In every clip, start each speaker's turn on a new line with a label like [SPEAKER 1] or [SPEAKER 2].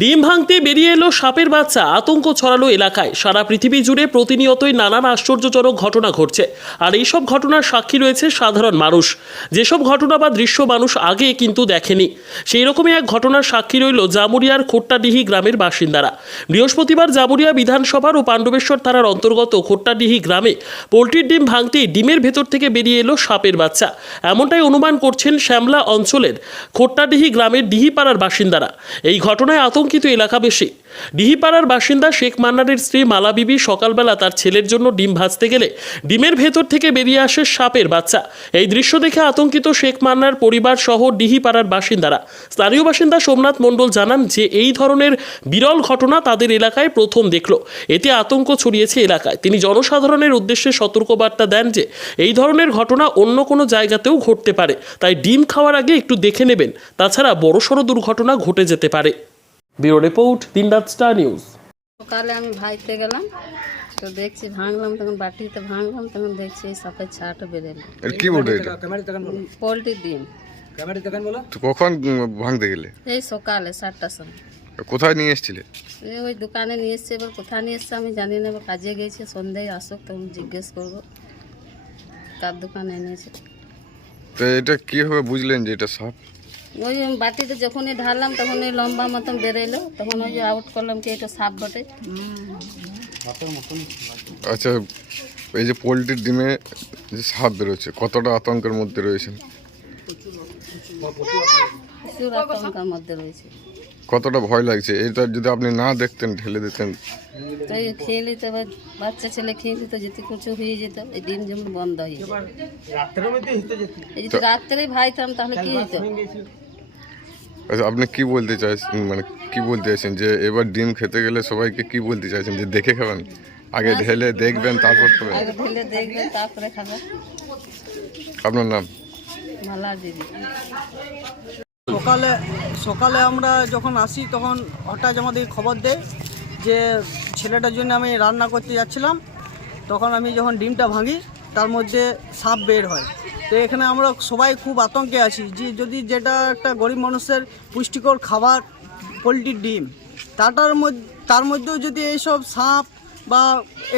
[SPEAKER 1] ডিম ভাঙতে বেরিয়ে এলো সাপের বাচ্চা আতঙ্ক ছড়ালো এলাকায় সারা পৃথিবী জুড়ে প্রতিনিয়তই নানান আশ্চর্যজনক ঘটনা ঘটছে আর এইসব ঘটনার সাক্ষী রয়েছে সাধারণ মানুষ যেসব ঘটনা বা দৃশ্য মানুষ আগে কিন্তু দেখেনি সেই রকমই এক ঘটনার সাক্ষী রইল জামুরিয়ার খোট্টাডিহি গ্রামের বাসিন্দারা বৃহস্পতিবার জামুরিয়া বিধানসভার ও পাণ্ডবেশ্বর থানার অন্তর্গত খোট্টাডিহি গ্রামে পোলট্রির ডিম ভাঙতেই ডিমের ভেতর থেকে বেরিয়ে এলো সাপের বাচ্চা এমনটাই অনুমান করছেন শ্যামলা অঞ্চলের খোট্টাডিহি গ্রামের ডিহিপাড়ার বাসিন্দারা এই ঘটনায় আতঙ্ক আতঙ্কিত এলাকা বেশি ডিহিপাড়ার বাসিন্দা শেখ মান্নারের স্ত্রী মালা বিবি সকালবেলা তার ছেলের জন্য ডিম ভাজতে গেলে ডিমের ভেতর থেকে বেরিয়ে আসে সাপের বাচ্চা এই দৃশ্য দেখে আতঙ্কিত শেখ মান্নার পরিবার সহ ডিহিপাড়ার বাসিন্দারা স্থানীয় বাসিন্দা সোমনাথ মণ্ডল জানান যে এই ধরনের বিরল ঘটনা তাদের এলাকায় প্রথম দেখল এতে আতঙ্ক ছড়িয়েছে এলাকায় তিনি জনসাধারণের উদ্দেশ্যে সতর্কবার্তা দেন যে এই ধরনের ঘটনা অন্য কোনো জায়গাতেও ঘটতে পারে তাই ডিম খাওয়ার আগে একটু দেখে নেবেন তাছাড়া বড়সড় দুর্ঘটনা ঘটে যেতে পারে ব্যুরো রিপোর্ট দিনরাত স্টার নিউজ
[SPEAKER 2] সকালে আমি ভাইতে গেলাম তো দেখছি ভাঙলাম তখন বাটিতে ভাঙলাম তখন দেখছি এই সাপের ছাটা
[SPEAKER 3] এর কি বলতে এটা পোলট্রির ডিম তো কখন ভাঙতে গেলে
[SPEAKER 2] এই সকালে সাতটার সময়
[SPEAKER 3] কোথায় নিয়ে এসেছিলে
[SPEAKER 2] এই ওই দোকানে নিয়ে এসেছে এবার কোথায় নিয়ে এসেছে আমি জানি না এবার কাজে গেছে সন্ধ্যায় আসুক তখন জিজ্ঞেস করবো তার দোকানে এনেছে
[SPEAKER 3] তো এটা হবে বুঝলেন যে এটা সাপ
[SPEAKER 2] ওই বাটিতে যখনই ঢাললাম তখন ওই লম্বা মতন বেরোলো তখন ওই যে আউট করলাম কি এটা সাপ বটে
[SPEAKER 3] আচ্ছা এই যে পোলট্রির ডিমে যে সাপ বেরোচ্ছে কতটা আতঙ্কের মধ্যে রয়েছেন
[SPEAKER 2] প্রচুর আতঙ্কের মধ্যে রয়েছে
[SPEAKER 3] কতটা ভয় লাগছে এটা যদি আপনি না দেখতেন ঢেলে দিতেন
[SPEAKER 2] তাই খেয়ে নিতে বাচ্চা ছেলে খেয়ে নিত যেতে কিছু হয়ে যেত এই দিন যেমন বন্ধ হয়ে
[SPEAKER 4] যেত
[SPEAKER 2] এই যদি রাত্রে ভাইতাম তাহলে কি হতো
[SPEAKER 3] আচ্ছা আপনি কি বলতে চাইছেন মানে কি বলতে চাইছেন যে এবার ডিম খেতে গেলে সবাইকে কি বলতে চাইছেন যে দেখে খাবেন আগে ঢেলে দেখবেন তারপর খাবেন দেখবেন আপনার নাম
[SPEAKER 5] সকালে সকালে আমরা যখন আসি তখন হঠাৎ আমাদের খবর দেয় যে ছেলেটার জন্য আমি রান্না করতে যাচ্ছিলাম তখন আমি যখন ডিমটা ভাঙি তার মধ্যে সাপ বের হয় তো এখানে আমরা সবাই খুব আতঙ্কে আছি যে যদি যেটা একটা গরিব মানুষের পুষ্টিকর খাবার পোলট্রির ডিম তাটার মধ্যে তার মধ্যেও যদি এইসব সাপ বা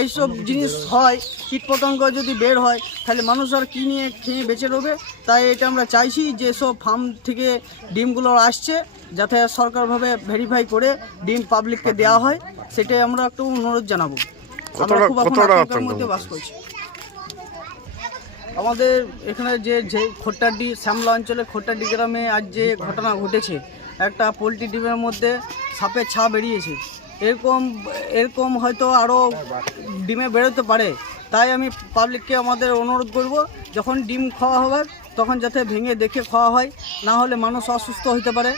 [SPEAKER 5] এইসব জিনিস হয় কীটপতঙ্গ যদি বের হয় তাহলে মানুষ আর কী নিয়ে খেয়ে বেঁচে রবে তাই এটা আমরা চাইছি যে সব ফার্ম থেকে ডিমগুলো আসছে যাতে সরকারভাবে ভেরিফাই করে ডিম পাবলিককে দেওয়া হয় সেটাই আমরা একটু অনুরোধ জানাবো
[SPEAKER 3] আমরা খুব এখন মধ্যে বাস করছি
[SPEAKER 5] আমাদের এখানে যে যে খোট্টাডি শ্যামলা অঞ্চলে খোট্টাডি গ্রামে আজ যে ঘটনা ঘটেছে একটা পোলট্রি ডিমের মধ্যে সাপের ছা বেরিয়েছে এরকম এরকম হয়তো আরও ডিমে বেরোতে পারে তাই আমি পাবলিককে আমাদের অনুরোধ করব যখন ডিম খাওয়া হবে তখন যাতে ভেঙে দেখে খাওয়া হয় না হলে মানুষ অসুস্থ হতে পারে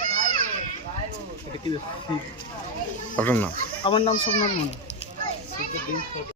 [SPEAKER 5] আপনার নাম আমার নাম সোমনাথ মন্ডল